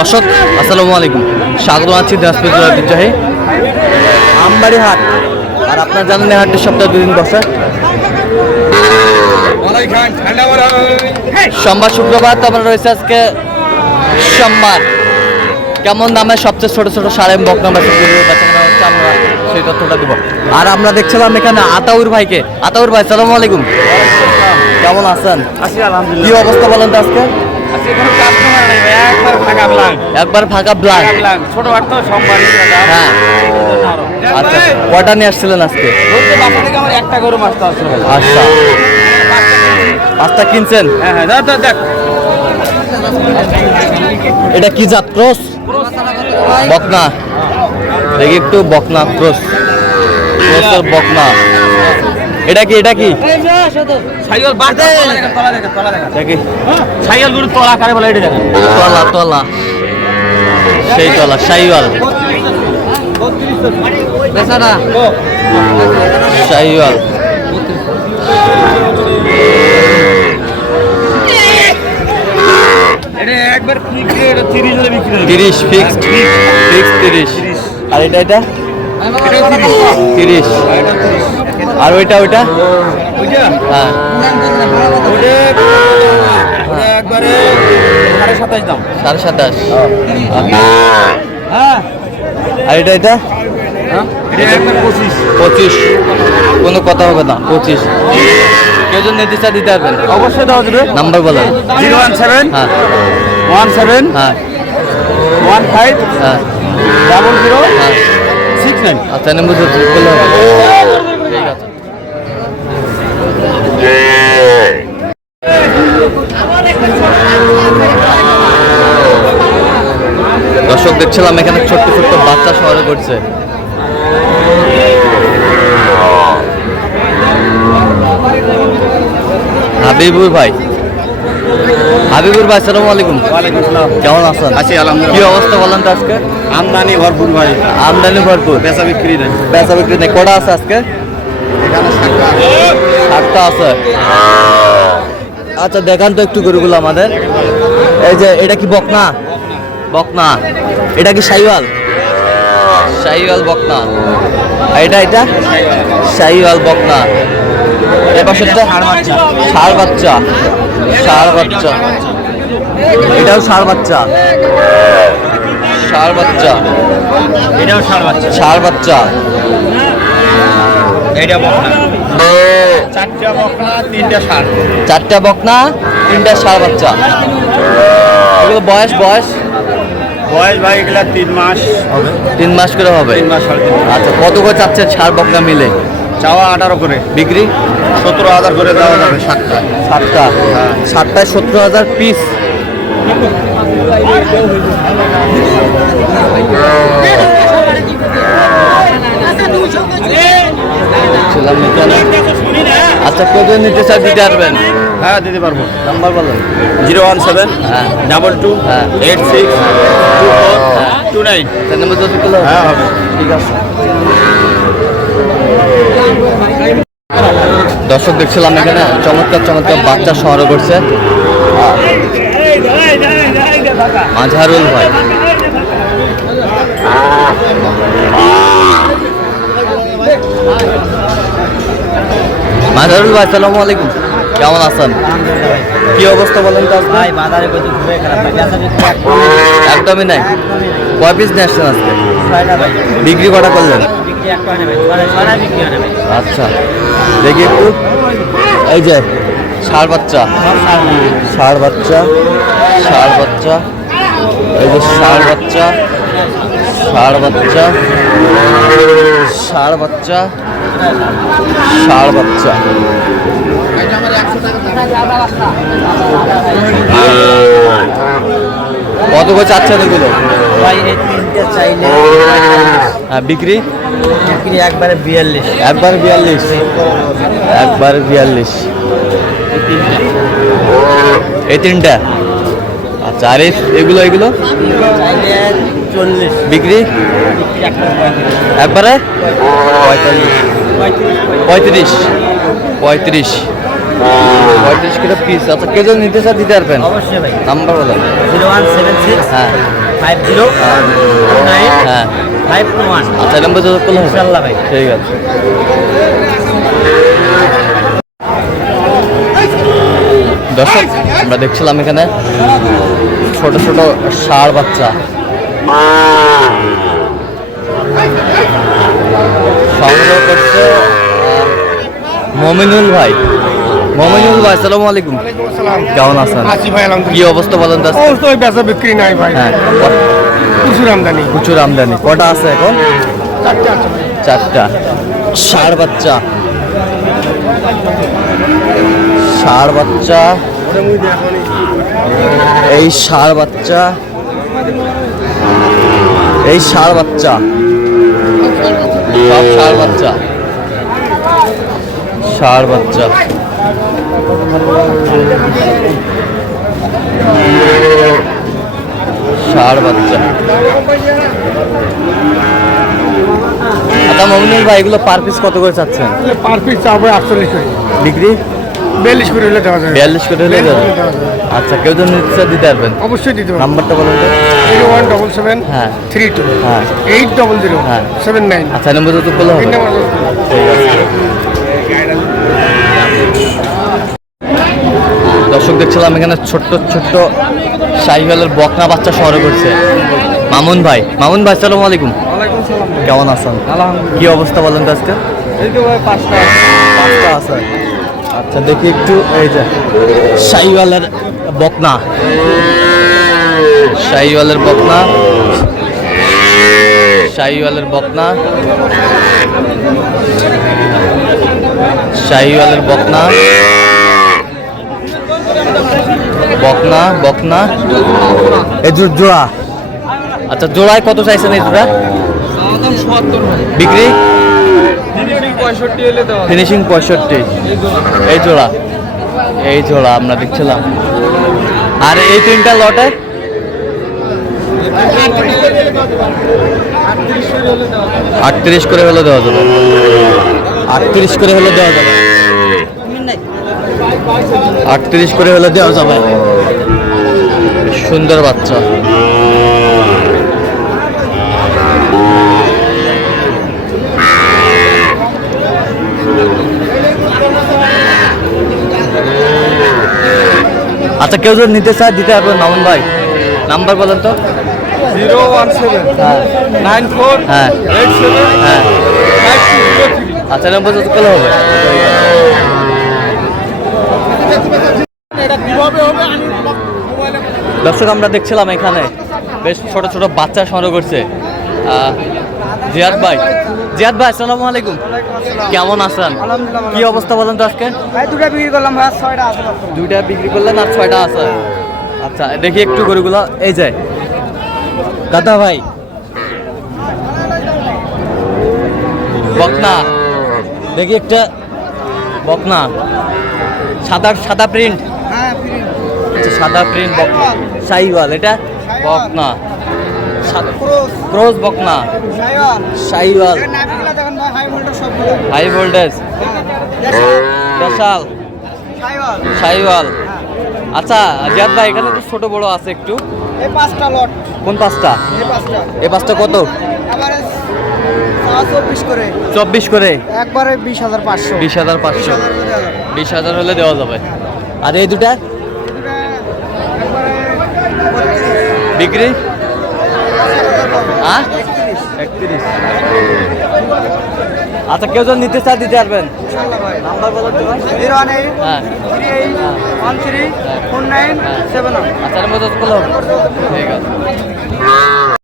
দর্শক আসসালামু আলাইকুম। স্বাগত আছি দিনাজপুর জেলার ঐতিহ্যবাহী আমবাড়ি হাট আর আপনার জানেন এই হাটটি সপ্তাহে দুদিন বসে। সোমবার শুক্রবার তারপরে রয়েছে আজকে সোমবার। কেমন দামে সবচেয়ে ছোট ছোট সাড়ে বকনা বেচা বেচাকেনা হচ্ছে আমরা সেই তথ্যটা দিব। আর আমরা দেখছিলাম এখানে আতাউর ভাইকে। আতাউর ভাই সালামু আলাইকুম। কেমন আছেন? আলহামদুলিল্লাহ। কি অবস্থা বলেন তো আজকে? একবার ফাঁকা ব্লাঙ্ক একবার ফাঁকা ব্ল্যাঙ্ক ব্লাঙ্ক ছোট তো হ্যাঁ। আচ্ছা কটা নিয়ে আসছিলেন আজকে? বাসা থেকে আমার একটা গরু মাছটা আসলো আচ্ছা। পাঁচটা কিনছেন? হ্যাঁ হ্যাঁ দেখ, দেখ দেখ। এটা কি জাত ক্রস? বকনা। দেখি একটু বকনা ক্রস। ক্রসের বকনা। এটা কি এটা কি? সাইকেল বাস তলা দেখেন তলা দেখেন তলা দেখেন। এটা কি সাইকেল গরু তলা কারে বলে এটা দেখেন। তলা তলা। সেই তলা তিরিশ তিরিশ তিরিশ। আর এটা এটা? তিরিশ। আর ওইটা ওইটা? বুঝা হ্যাঁ। একবারে সাড়ে সাতাশ দাম। সাড়ে সাতাশ। হ্যাঁ। আর এটা এটা? হ্যাঁ? পঁচিশ। কোনো কথা হবে না পঁচিশ। কেউ যদি চা দিতে পারবেন। অবশ্যই দেওয়া যাবে। নাম্বার বলেন জিরো ওয়ান সেভেন। হ্যাঁ। One seven. হ্যাঁ। One five. হ্যাঁ। Double zero. হ্যাঁ। Six nine. আচ্ছা নেবু তো বললে হবে ঠিক আছে দর্শক দেখছিলাম এখানে ছোট্ট ছোট্ট বাচ্চা শহরে করছে। হাবিবুর ভাই। হাবিবুর ভাই সালাম আলাইকুম। ওয়ালাইকুম আসসালাম। কেমন আছেন? আছি কি আলহামদুলিল্লাহ অবস্থা বলেন তো আজকে? আমদানি ভরপুর ভাই। আমদানি ভরপুর। বেচা বিক্রি নেই। বেচা বিক্রি নেই। কটা আছে আজকে? সাতটা আছে। আচ্ছা দেখান তো একটু গরুগুলো আমাদের। এই যে এটা কি বকনা? বকনা। এটা কি সাইওয়াল? সাইওয়াল বকনা। আর এটা এটা? সাইওয়াল বকনা। এ পাশেরটা? ষাড় বাচ্চা। ষাড় বাচ্চা। এটাও ষাড় বাচ্চা। ষাড় বাচ্চা। এটাও সার বাচ্চা। ষাড় বাচ্চা। এটা বকনা। চারটা বকনা তিনটা সার চারটা বকনা তিনটা ষাড় বাচ্চা। এগুলো বয়স বয়স? বয়স ভাই এগুলা তিন মাস। হবে। তিন মাস করে হবে? তিন মাস সাড়ে তিন মাস। আচ্ছা কত করে চাচ্ছেন ষাড় বকনা মিলে? চাওয়া আঠারো করে। বিক্রি? সতেরো হাজার করে দেওয়া যাবে। সাতটা। সাতটা। সাতটায় সত্তর হাজার পিস ছিলাম এখানে। আচ্ছা কত নিতে চাই দিতে পারবেন হ্যাঁ দিতে পারব। নাম্বার বলেন জিরো ওয়ান সেভেন হ্যাঁ। ডাবল টু হ্যাঁ। Eight six two four two nine. Number যদি পেলে হ্যাঁ হবে। ঠিক আছে। দর্শক দেখছিলাম এখানে চমৎকার চমৎকার বাচ্চা শহরে করছে। মাঝারুল ভাই। মাঝারুল ভাই সালামু আলাইকুম। কেমন আছেন? কি অবস্থা বলেন তো ভাই বাজারে প্রচুর খুবই খারাপ একদমই নাই। কয় পিস নিয়ে আসছেন আজকে? বিক্রি কটা করলেন? আচ্ছা। দেখি একটু। এই যে ষাড় বাচ্চা। ষাড় বাচ্চা। ষাড় বাচ্চা। এই যে ষাড় বাচ্চা। ষাড় বাচ্চা। ষাড় বাচ্চা। ষাড় বাচ্চা। কত করে চাচ্ছেন এগুলো? হ্যাঁ বিক্রি? বিক্রি একবারে বিয়াল্লিশ। একবার বিয়াল্লিশ। একবার বিয়াল্লিশ। এই তিনটা? আচ্ছা আর এগুলো এগুলো? চল্লিশ বিক্রি? একবারে? পঁয়ত্রিশ। পঁয়তাল্লিশ পঁয়ত্রিশ। পঁয়ত্রিশ পঁয়ত্রিশ কিলো পিস আচ্ছা কেজন নিতে চান দিতে পারবেন? অবশ্যই ভাই। নাম্বার বলেন জিরো ওয়ান সেভেন সিক্স হ্যাঁ। ফাইভ জিরো নাইন হ্যাঁ। Five two one. আচ্ছা নাম্বার যোগাযোগ করলে ইনশাল্লাহ ভাই। ঠিক আছে। দর্শক আমরা দেখছিলাম এখানে ছোট ছোট ষাঁড় বাচ্চা। সংগ্রহ করছে মমিনুল ভাই। মমিনুল ভাই সালাম আলাইকুম। কেমন আছেন? কি অবস্থা বলেন? বেচা বিক্রি নাই ভাই। হ্যাঁ প্রচুর আমদানি। প্রচুর আমদানি। কটা আছে এখন? চারটে চারটা। ষাঁড় বাচ্চা। ষাঁড় বাচ্চা। এই ষাঁড় বাচ্চা। এই ষাঁড় বাচ্চা। সব ষাঁড় বাচ্চা। ষাঁড় বাচ্চা। ষাঁড় বাচ্চা। আচ্ছা মমিনুল ভাই এগুলো পার পিস কত করে চাচ্ছেন? পার পিস চাবো আটচল্লিশ করে। বিক্রি? বিয়াল্লিশ করে হলে দেওয়া যাবে বিয়াল্লিশ করে হলে দেবেন আচ্ছা কেউ যদি নিচ্ছে দিতে পারবেন? অবশ্যই দিতে পারব নাম্বারটা বলুন জিরো ওয়ান ডবল সেভেন হ্যাঁ। থ্রি টু হ্যাঁ। এইট ডবল জিরো হ্যাঁ। Seven nine. আচ্ছা এই নম্বর তো বলে হবে। তিন নাম্বার ঠিক আছে। দর্শক দেখছিলাম এখানে ছোট্ট ছোট্ট সাইকেলের বকনা বাচ্চা শহরে করছে মামুন ভাই। মামুন ভাই সালাম আলাইকুম। কেমন আছেন? কি অবস্থা বলেন তো আজকে? পাঁচটা আছে। আচ্ছা দেখি একটু এই যে শাহিওয়ালের বকনা। শাহিওয়ালের বকনা। শাহিওয়ালের বকনা। শাহিওয়ালের বকনা। বকনা বকনা। এই জোড়া। আচ্ছা জোড়ায় কত চাইছেন এই জোড়া? বিক্রি? ফিনিশিং পঁয়ষট্টি। এই জোড়া। এই জোড়া আমরা দেখছিলাম। আর এই তিনটা লটে? আটত্রিশ করে হলে দেওয়া যাবে। আটত্রিশ করে হলে দেওয়া যাবে। আটত্রিশ করে হলে দেওয়া যাবে। সুন্দর বাচ্চা। কেউ যদি নিতে চায় দিতে পারবেন মামুন ভাই। নাম্বার বলেন তো। Zero one seven. হ্যাঁ। Nine four. হ্যাঁ। Eight seven. হ্যাঁ। আচ্ছা নাম্বার যত করলে হবে। দর্শক আমরা দেখছিলাম এখানে বেশ ছোট ছোট বাচ্চা সংগ্রহ করছে। জিয়াদ ভাই। জিয়াদ ভাই আসসালামু আলাইকুম। কেমন আছেন? কি অবস্থা বলেন তো আজকে? ভাই দুটা বিক্রি করলাম ভাই ছয়টা আছে দুইটা বিক্রি করলেন আর ছয়টা আছে? আচ্ছা দেখি একটু গরুগুলো। এই যে। দাদা ভাই। বকনা। দেখি একটা। বকনা। সাদা সাদা প্রিন্ট। হ্যাঁ আচ্ছা সাদা প্রিন্ট বকনা। শাহিওয়াল এটা? বকনা। ক্রোস ক্রস বকনা। শাইওয়াল। হাই ভোল্টেজ সবগুলো। দেশাল। শাইওয়াল। আচ্ছা জিয়াদ ভাই এখানে তো ছোট বড় আছে একটু। এই পাঁচটা লট কোন পাঁচটা? এই পাঁচটা। এ পাঁচটা কত? চব্বিশ করে। চব্বিশ করে? একবারে বিশ হাজার পাঁচশো। বিশ হাজার পাঁচশো। বিশ হাজার হলে দেওয়া যাবে। আর এই দুটা? বিক্রি? হ্যাঁ একত্রিশ। আচ্ছা কেউ যদি নিতে চার দিতে পারবেন। নাম্বার বলো তো জিরো ওয়ান এইট হ্যাঁ। Three eight one three four nine seven one. আচ্ছা মতো ঠিক আছে।